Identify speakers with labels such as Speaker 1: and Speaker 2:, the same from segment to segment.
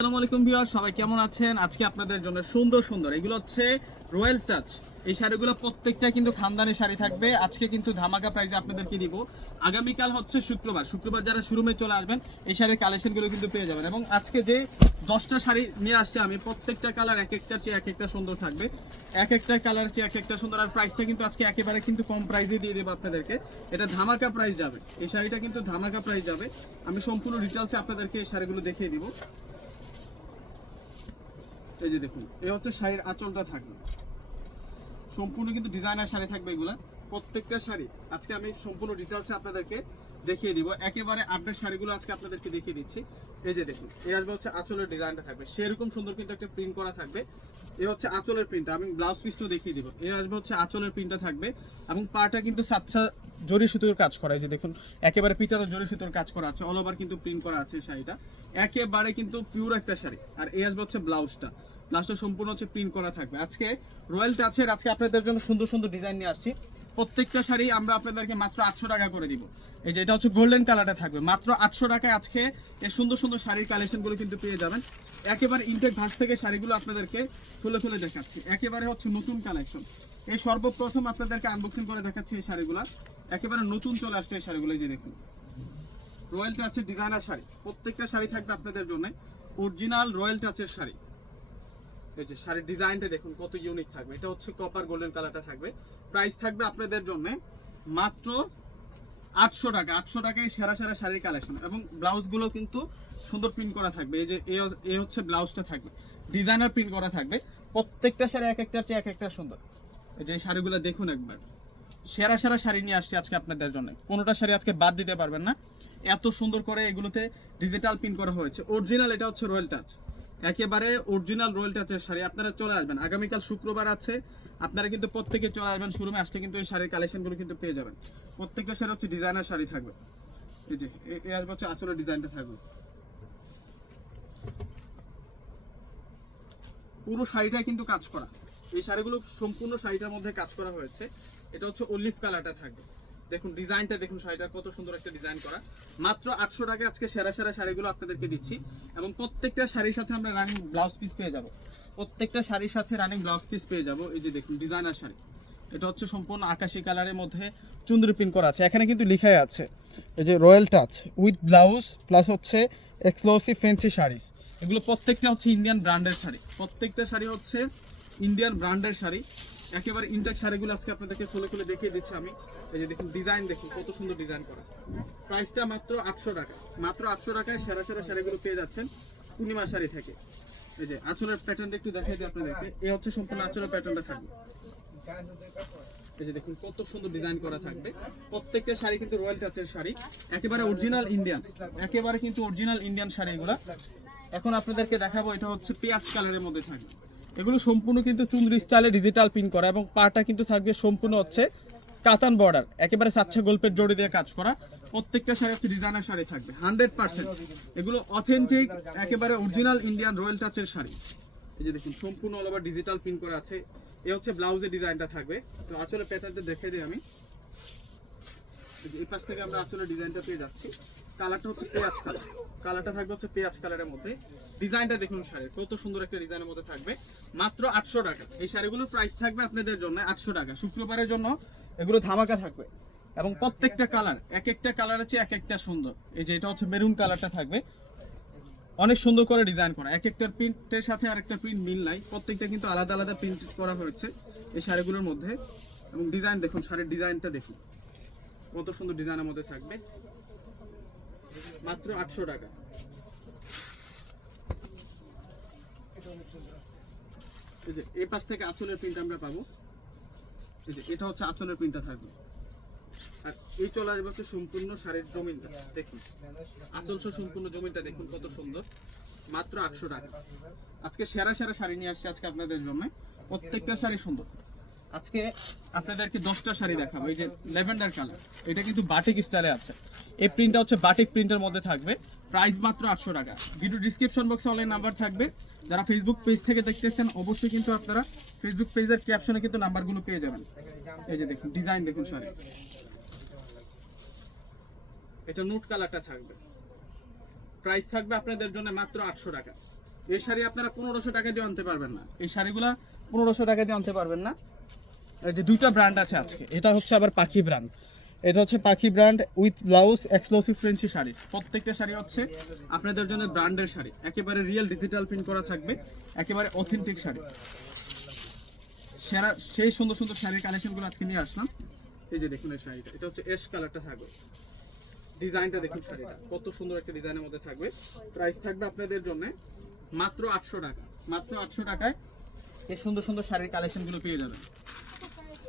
Speaker 1: আসসালামু আলাইকুম সবাই কেমন আছেন? আজকে আপনাদের জন্য সুন্দর সুন্দর, এগুলো হচ্ছে রয়্যাল টাচ। এই শাড়িগুলো প্রত্যেকটা কিন্তু খানদানি শাড়ি থাকবে। আজকে কিন্তু ধামাকা প্রাইজে আপনাদেরকে দিব। আগামীকাল হচ্ছে শুক্রবার। শুক্রবার যারা শোরুমে চলে আসবেন, এই শাড়ির কালেকশনগুলো কিন্তু পেয়ে যাবেন। এবং আজকে যে দশটা শাড়ি নিয়ে আসছে আমি, প্রত্যেকটা কালার এক একটার চেয়ে এক একটা সুন্দর থাকবে। এক একটা কালার চেয়ে এক একটা সুন্দর, আর প্রাইসটা কিন্তু আজকে একেবারে কিন্তু কম প্রাইসে দিয়ে দেবো আপনাদেরকে। এটা ধামাকা প্রাইস যাবে। এই শাড়িটা কিন্তু ধামাকা প্রাইস যাবে। আমি সম্পূর্ণ ডিটেলসে আপনাদেরকে এই শাড়িগুলো দেখিয়ে দিব। এই যে দেখুন, এই হচ্ছে শাড়ির আঁচলটা থাকবে। সম্পূর্ণ কিন্তু ডিজাইনার শাড়ি থাকবে এগুলা। প্রত্যেকটা শাড়ি, আজকে আমি সম্পূর্ণ ডিটেলসে আপনাদেরকে দেখিয়ে দিব। একেবারে আপডেট শাড়িগুলো আজকে আপনাদেরকে দেখিয়ে দিচ্ছি। এই যে দেখুন, এই আসবে হচ্ছে আঁচলের ডিজাইনটা থাকবে। সেরকম সুন্দর কিন্তু একটা প্রিন্ট করা থাকবে। এই হচ্ছে আঁচলের প্রিন্টটা আমি ব্লাউজ পিসটাও দেখিয়ে দিব। এই আসবে হচ্ছে আঁচলের প্রিন্টটা থাকবে এবং পাটা কিন্তু সাতসা জরি সুতোর কাজ করা। এই যে দেখুন, একেবারে পিটারও জরি সুতোর কাজ করা আছে। অল ওভার কিন্তু প্রিন্ট করা আছে শাড়িটা। একেবারে কিন্তু পিওর একটা শাড়ি। আর এই আসবে হচ্ছে ব্লাউজটা ব্লাউজটা সম্পূর্ণ হচ্ছে প্রিন্ট করা থাকবে। আজকে রয়্যাল টাচের আজকে আপনাদের জন্য সুন্দর সুন্দর ডিজাইন নিয়ে আসছি। প্রত্যেকটা শাড়ি আমরা আপনাদেরকে মাত্র আটশো টাকা করে দিব। এই যে এটা হচ্ছে গোল্ডেন কালারটা থাকবে। মাত্র আটশো টাকায় আজকে এই সুন্দর সুন্দর শাড়ির কালেকশনগুলো কিন্তু পেয়ে যাবেন। একেবারে ইনটেক ভাস থেকে শাড়িগুলো আপনাদেরকে খুলে খুলে দেখাচ্ছি। একেবারে হচ্ছে নতুন কালেকশন এই সর্বপ্রথম আপনাদেরকে আনবক্সিং করে দেখাচ্ছি এই শাড়িগুলো। একেবারে নতুন চলে আসছে এই শাড়িগুলো যে দেখুন। রয়্যাল টাচের ডিজাইনার শাড়ি। প্রত্যেকটা শাড়ি থাকবে আপনাদের জন্য। অরিজিনাল রয়্যাল টাচের শাড়ি। এই যে শাড়ির ডিজাইনটা দেখুন, কত ইউনিক থাকবে। এটা হচ্ছে কপার গোল্ডেন কালারটা থাকবে। প্রাইস থাকবে আপনাদের জন্য মাত্র আটশো টাকা। আটশো টাকায় সেরা সেরা শাড়ির কালেকশন এবং ব্লাউজগুলো কিন্তু সুন্দর প্রিন্ট করা থাকবে। এই যে এ- হচ্ছে ব্লাউজটা থাকবে। ডিজাইনার প্রিন্ট করা থাকবে। প্রত্যেকটা শাড়ি এক একটার চেয়ে এক একটা সুন্দর। এই যে শাড়িগুলো দেখুন একবার। সেরা সেরা শাড়ি নিয়ে আসছি আজকে আপনাদের জন্য। কোনোটা শাড়ি আজকে বাদ দিতে পারবেন না। এত সুন্দর করে এগুলোতে ডিজিটাল প্রিন্ট করা হয়েছে। অরিজিনাল এটা হচ্ছে রয়্যাল টাচ একেবারে অরিজিনাল রয়্যাল টাচের শাড়ি। আপনারা চলে আসবেন। আগামীকাল শুক্রবার আছে। আপনারা কিন্তু প্রত্যেকে চলে আসবেন শোরুমে। আসতে কিন্তু এই শাড়ির কালেকশনগুলো কিন্তু পেয়ে যাবেন। প্রত্যেকটা শাড়ি হচ্ছে ডিজাইনার শাড়ি থাকবে। এই যে, এ- এ আসবে হচ্ছে আঁচলের ডিজাইনটা থাকবে। পুরো শাড়িটাই কিন্তু কাজ করা। এই শাড়িগুলো সম্পূর্ণ শাড়িটার মধ্যে কাজ করা হয়েছে। এটা হচ্ছে অলিভ কালারটা থাকবে। দেখুন, ডিজাইনটা দেখুন শাড়িটা, কত সুন্দর একটা ডিজাইন করা। মাত্র আটশো টাকা আজকে সেরা সেরা শাড়িগুলো আপনাদেরকে দিচ্ছি। এবং প্রত্যেকটা শাড়ির সাথে আমরা রানিং ব্লাউজ পিস পেয়ে যাব। প্রত্যেকটা শাড়ির সাথে রানিং ব্লাউজ পিস পেয়ে যাব। এই যে দেখুন ডিজাইনার শাড়ি। এটা হচ্ছে সম্পূর্ণ আকাশি কালারের মধ্যে চুন্দরি প্রিন্ট করা আছে। এখানে কিন্তু লিখাই আছে, এই যে royal touch with blouse plus হচ্ছে এক্সক্লুসিভ ফেন্সি শাড়িস। এগুলো প্রত্যেকটা হচ্ছে ইন্ডিয়ান ব্র্যান্ডের শাড়ি। প্রত্যেকটা শাড়ি হচ্ছে ইন্ডিয়ান ব্র্যান্ডের শাড়ি। একেবারে ইনটেক শাড়িগুলো আজকে আপনাদেরকে খুলে খুলে দেখিয়ে দিচ্ছি আমি। এই যে দেখুন ডিজাইন দেখুন, কত সুন্দর ডিজাইন করা। প্রাইসটা মাত্র আটশো টাকা। মাত্র আটশো টাকায় সেরা সেরা শাড়িগুলো পেয়ে যাচ্ছেন পূর্ণিমা শাড়ি থেকে। এই যে আঁচলের প্যাটার্নটা একটু দেখাই দিই আপনাদেরকে। এই হচ্ছে সম্পূর্ণ আঁচলের প্যাটার্নটা থাকবে। এই যে দেখুন, কত সুন্দর ডিজাইন করা থাকবে। প্রত্যেকটা শাড়ি কিন্তু রয়্যাল টাচের শাড়ি। একেবারে অরিজিনাল ইন্ডিয়ান একেবারে কিন্তু অরিজিনাল ইন্ডিয়ান শাড়ি এখন আপনাদেরকে দেখাবো, এটা হচ্ছে পেঁয়াজ কালারের মধ্যে থাকবে। এগুলো সম্পূর্ণ কিন্তু চুন্দ্রি স্টাইলে ডিজিটাল প্রিন্ট করা এবং পাটা কিন্তু থাকবে সম্পূর্ণ হচ্ছে কাতান বর্ডার একেবারে সাচ্ছা গল্পের জড়ি দিয়ে কাজ করা। প্রত্যেকটা শাড়ি হচ্ছে ডিজাইনার শাড়ি থাকবে হান্ড্রেড পার্সেন্ট এগুলো অথেন্টিক একেবারে অরিজিনাল ইন্ডিয়ান রয়্যাল টাচের শাড়ি। এই যে দেখুন, সম্পূর্ণ অল ওভার ডিজিটাল প্রিন্ট করা আছে। এই হচ্ছে ব্লাউজের ডিজাইনটা থাকবে। তো আঁচলের প্যাটার্নটা দেখে দিই আমি। এই পাশ থেকে আমরা আঁচলের ডিজাইনটা পেয়ে যাচ্ছি। কালারটা হচ্ছে পেঁয়াজ কালার কালারটা থাকবে হচ্ছে পেঁয়াজ কালারের মধ্যে। ডিজাইনটা দেখুন শাড়ির কত সুন্দর একটা ডিজাইনের মধ্যে থাকবে। মাত্র আটশো টাকা। এই শাড়িগুলোর প্রাইস থাকবে আপনাদের জন্য আটশো টাকা। শুক্রবারের জন্য এগুলো ধামাকা থাকবে। এবং প্রত্যেকটা কালার এক একটা কালার আছে এক একটা সুন্দর। এই যে এটা হচ্ছে মেরুন কালারটা থাকবে। অনেক সুন্দর করে ডিজাইন করা। এক একটা প্রিন্টের সাথে আরেকটা প্রিন্ট মিল নাই। প্রত্যেকটা কিন্তু আলাদা আলাদা প্রিন্ট করা হয়েছে এই শাড়িগুলোর মধ্যে। এবং ডিজাইন দেখুন, শাড়ির ডিজাইনটা দেখুন। কত সুন্দর ডিজাইনের মধ্যে থাকবে। মাত্র আটশো টাকা। এই যে, এই পাশ থেকে আঁচলের প্রিন্ট আমরা পাবো। এই যে, এটা হচ্ছে আঁচলের প্রিন্টটা থাকবে। আর এই চলে আসবে হচ্ছে সম্পূর্ণ শাড়ির জমিনটা। দেখুন, আঁচল সম্পূর্ণ জমিটা দেখুন কত সুন্দর। মাত্র আটশো টাকা। আজকে সেরা সেরা শাড়ি নিয়ে আসছে আজকে আপনাদের জন্য। প্রত্যেকটা শাড়ি সুন্দর। আজকে আপনাদেরকে দশটা শাড়ি দেখাবো। এই যে ল্যাভেন্ডার কালার। এটা কিন্তু বাটিক স্টাইলে আছে। এই প্রিন্টটা হচ্ছে বাটিক প্রিন্টের মধ্যে থাকবে। প্রাইস মাত্র আটশো টাকা। ভিডিও ডিসক্রিপশন বক্সে অনলাইন নাম্বার থাকবে। যারা ফেসবুক পেজ থেকে দেখতেছেন, অবশ্যই কিন্তু আপনারা ফেসবুক পেজের ক্যাপশনে কিন্তু নাম্বারগুলো পেয়ে যাবেন। এই যে দেখুন ডিজাইন দেখুন শাড়ি এটা নুট কালারটা থাকবে। প্রাইস থাকবে আপনাদের জন্য মাত্র আটশো টাকা। এই শাড়ি আপনারা পনেরোশো টাকা দিয়ে আনতে পারবেন না। এই শাড়িগুলা পনেরোশো টাকা দিয়ে আনতে পারবেন না। যে দুইটা ব্র্যান্ড আছে আজকে। এটা হচ্ছে আবার পাখি ব্র্যান্ড এটা হচ্ছে Pakhi brand with blouse exclusive frenchy sari. প্রত্যেকটা শাড়ি হচ্ছে আপনাদের জন্য ব্র্যান্ডের শাড়ি। একেবারে রিয়েল ডিজিটাল প্রিন্ট করা থাকবে, একেবারে অথেন্টিক শাড়ি। সেরা সেই সুন্দর সুন্দর শাড়ির কালেকশনগুলো আজকে নিয়ে আসলাম। এই যে দেখুন এই শাড়িটা। এটা হচ্ছে এস কালারটা থাকবে। ডিজাইনটা দেখুন শাড়িটা। কত সুন্দর একটা ডিজাইনের মধ্যে থাকবে। প্রাইস থাকবে আপনাদের জন্য মাত্র আটশো টাকা। মাত্র আটশো টাকায় এই সুন্দর সুন্দর শাড়ির কালেকশনগুলো পেয়ে যাবেন।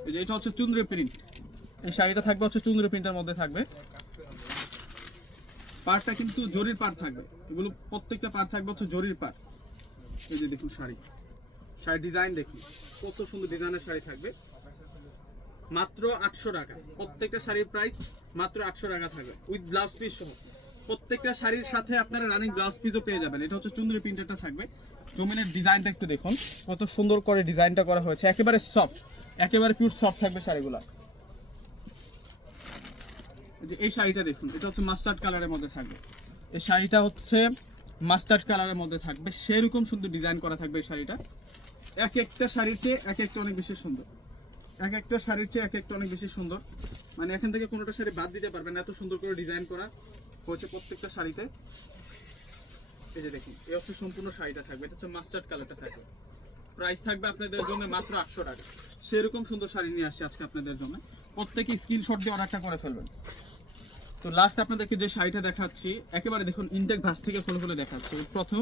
Speaker 1: এই যে এটা হচ্ছে চুন্দ্রি প্রিন্ট এই শাড়িটা থাকবে হচ্ছে চুন্দ্রি প্রিন্টের মধ্যে থাকবে। পাড়টা কিন্তু জরির পাড় থাকবে। এগুলো প্রত্যেকটা পাড় থাকবে হচ্ছে জরির পাড়। এই যে দেখুন শাড়ি। শাড়ির ডিজাইন দেখুন। কত সুন্দর ডিজাইনের শাড়ি থাকবে। মাত্র আটশো টাকা। প্রত্যেকটা শাড়ির প্রাইস মাত্র আটশো টাকা থাকবে। উইথ ব্লাউজ পিস সহ। প্রত্যেকটা শাড়ির সাথে আপনারা রানিং ব্লাউজ পিসও পেয়ে যাবেন। এটা হচ্ছে চুন্দরি প্রিন্টারটা থাকবে। জমিনের ডিজাইনটা একটু দেখুন। কত সুন্দর করে ডিজাইনটা করা হয়েছে। একেবারে সফট একেবারে পিওর সফট থাকবে শাড়িগুলো। যে এই শাড়িটা দেখুন, এটা হচ্ছে মাস্টার্ড কালারের মধ্যে থাকবে। এই শাড়িটা হচ্ছে মাস্টার্ড কালারের মধ্যে থাকবে। সেরকম সুন্দর ডিজাইন করা থাকবে এই শাড়িটা। এক একটা শাড়ির চেয়ে এক একটা অনেক বেশি সুন্দর। এক একটা শাড়ির চেয়ে এক একটা অনেক বেশি সুন্দর। মানে এখান থেকে কোনোটা শাড়ি বাদ দিতে পারবেন এত সুন্দর করে ডিজাইন করা হয়েছে প্রত্যেকটা শাড়িতে। এই যে দেখুন, এই হচ্ছে সম্পূর্ণ শাড়িটা থাকবে। এটা হচ্ছে মাস্টার্ড কালারটা থাকবে। প্রাইস থাকবে আপনাদের জন্য মাত্র আটশো টাকা। সেরকম সুন্দর শাড়ি নিয়ে আসছে আজকে আপনাদের জন্য। প্রত্যেকে স্ক্রিনশট দিয়ে অর্ডারটা করে ফেলবেন। তো লাস্ট আপনাদেরকে যে শাড়িটা দেখাচ্ছি, একেবারে দেখুন ইনটেক ভাস থেকে খুলে খুলে দেখাচ্ছি। প্রথম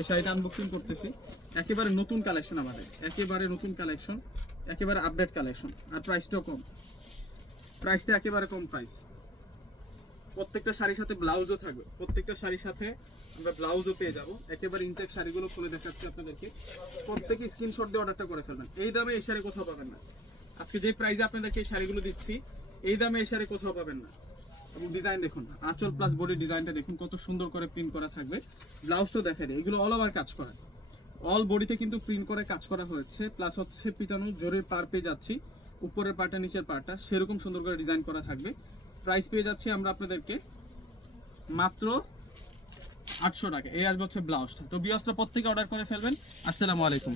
Speaker 1: এই শাড়িটা আনবক্সিং করতেছি। একেবারে নতুন কালেকশন আমাদের। একেবারে নতুন কালেকশন একেবারে আপডেট কালেকশন আর প্রাইসটাও কম। প্রাইসটা একেবারে কম প্রাইস প্রত্যেকটা শাড়ির সাথে ব্লাউজও থাকবে। প্রত্যেকটা শাড়ির সাথে আমরা ব্লাউজও পেয়ে যাব। একেবারে ইনটেক শাড়িগুলো খুলে দেখাচ্ছি আপনাদেরকে। প্রত্যেকে স্ক্রিনশট দিয়ে অর্ডারটা করে ফেলবেন। এই দামে এই শাড়ি কোথাও পাবেন না। আজকে যে প্রাইসে আপনাদেরকে এই শাড়িগুলো দিচ্ছি, এই দামে এই শাড়ি কোথাও পাবেন না। এবং ডিজাইন দেখুন, আঁচল প্লাস বডি ডিজাইনটা দেখুন, কত সুন্দর করে প্রিন্ট করা থাকবে। ব্লাউজটাও দেখা দেয় এগুলো অল ওভার কাজ করা। অল বডিতে কিন্তু প্রিন্ট করে কাজ করা হয়েছে প্লাস হচ্ছে পিটানো, জোরের পার পেয়ে যাচ্ছি, উপরের পার্টটা নিচের পার্টটা সেরকম সুন্দর করে ডিজাইন করা থাকবে। প্রাইস পেয়ে যাচ্ছি আমরা আপনাদেরকে মাত্র আটশো টাকা। এই আসবে হচ্ছে ব্লাউজটা তো বিয়াসটা প্রত্যেকে অর্ডার করে ফেলবেন। আসসালামু আলাইকুম।